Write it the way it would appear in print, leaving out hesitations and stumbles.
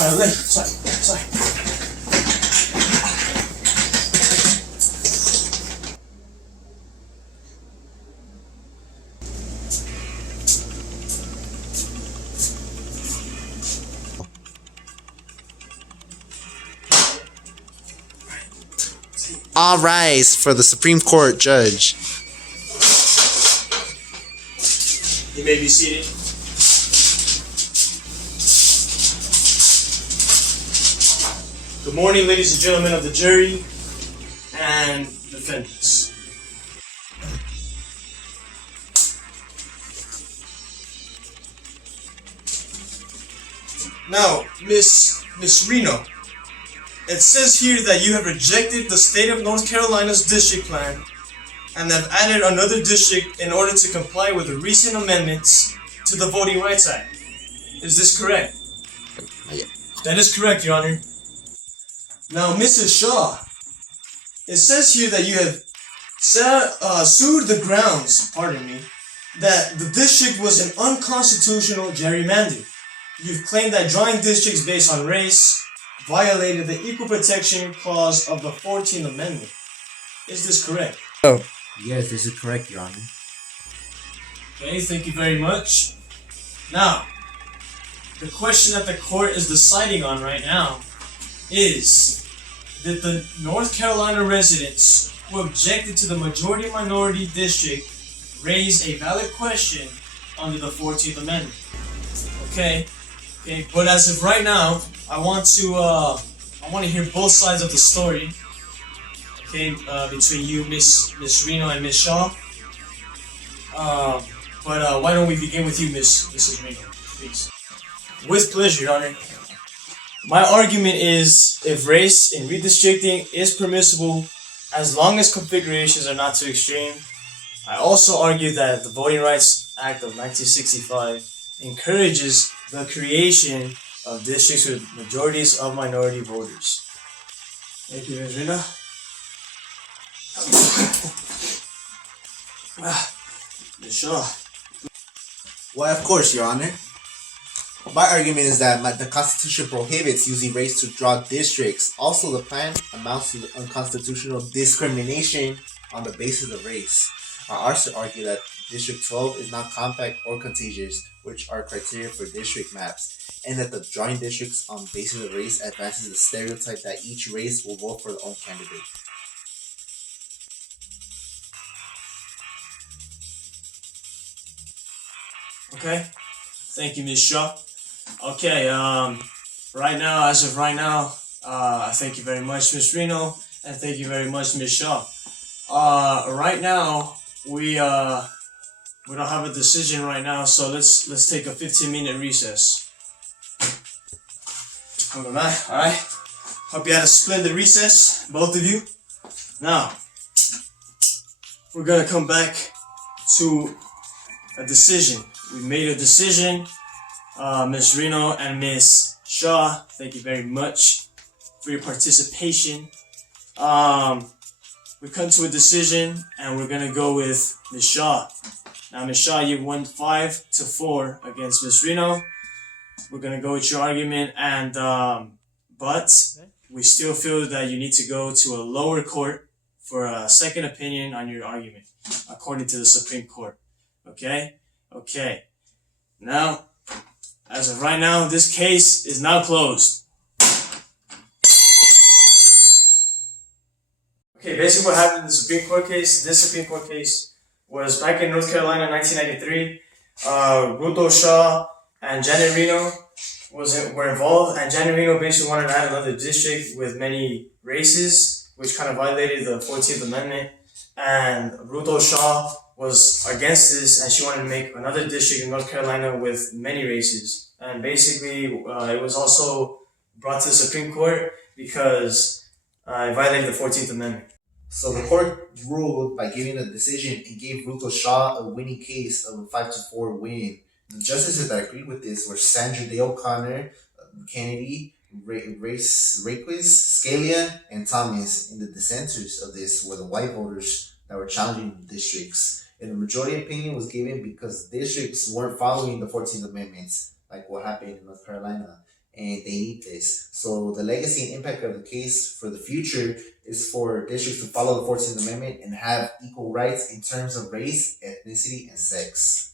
Alright, sorry. All rise for the Supreme Court judge. You may be seated. Good morning, ladies and gentlemen of the jury and defendants. Now, Miss Reno, it says here that you have rejected the state of North Carolina's district plan and have added another district in order to comply with the recent amendments to the Voting Rights Act. Is this correct? Yeah. That is correct, Your Honor. Now, Mrs. Shaw, it says here that you have sued the grounds, that the district was an unconstitutional gerrymander. You've claimed that drawing districts based on race violated the Equal Protection Clause of the 14th Amendment. Is this correct? Oh. Yes, this is correct, Your Honor. Okay, thank you very much. Now, the question that the court is deciding on right now is, did the North Carolina residents who objected to the majority-minority district raise a valid question under the 14th Amendment? Okay, but as of right now, I want to hear both sides of the story. Okay, between you, Miss Reno, and Miss Shaw. But why don't we begin with you, Mrs. Reno, please? With pleasure, Your Honor. My argument is, if race in redistricting is permissible, as long as configurations are not too extreme. I also argue that the Voting Rights Act of 1965 encourages the creation of districts with majorities of minority voters. Thank you, Ms. Reno. Ms. Shaw. Why, of course, Your Honor. My argument is that the Constitution prohibits using race to draw districts. Also, the plan amounts to unconstitutional discrimination on the basis of race. I also argue that District 12 is not compact or contiguous, which are criteria for district maps, and that the drawing districts on basis of race advances the stereotype that each race will vote for their own candidate. Okay, thank you, Ms. Shaw. Okay, as of right now, I thank you very much, Ms. Reno, and thank you very much, Ms. Shaw. Right now, we don't have a decision right now, so let's take a 15-minute recess. Alright? Hope you had a splendid recess, both of you. Now, we're gonna come back to a decision. We made a decision. Ms. Reno and Ms. Shaw, thank you very much for your participation. We come to a decision, and we're gonna go with Ms. Shaw. Now, Ms. Shaw, you won 5-4 against Ms. Reno. We're gonna go with your argument, and but we still feel that you need to go to a lower court for a second opinion on your argument, according to the Supreme Court. Okay? Okay. Now, as of right now, this case is now closed. Okay, basically what happened in the Supreme Court case, was back in North Carolina in 1993. Ruto Shaw and Janet Reno were involved, and Janet Reno basically wanted to add another district with many races, which kind of violated the 14th Amendment. And Ruto Shaw was against this, and she wanted to make another district in North Carolina with many races. And basically, it was also brought to the Supreme Court because it violated the 14th Amendment. So the court ruled by giving a decision and gave Ruto Shaw a winning case of a 5-4 win. The justices that agreed with this were Sandra Day O'Connor, Kennedy, Raquez, Scalia, and Thomas. And the dissenters of this were the white voters that were challenging the districts. And the majority opinion was given because districts weren't following the 14th Amendments, like what happened in North Carolina. and they need this. So the legacy and impact of the case for the future is for districts to follow the 14th Amendment and have equal rights in terms of race, ethnicity, and sex.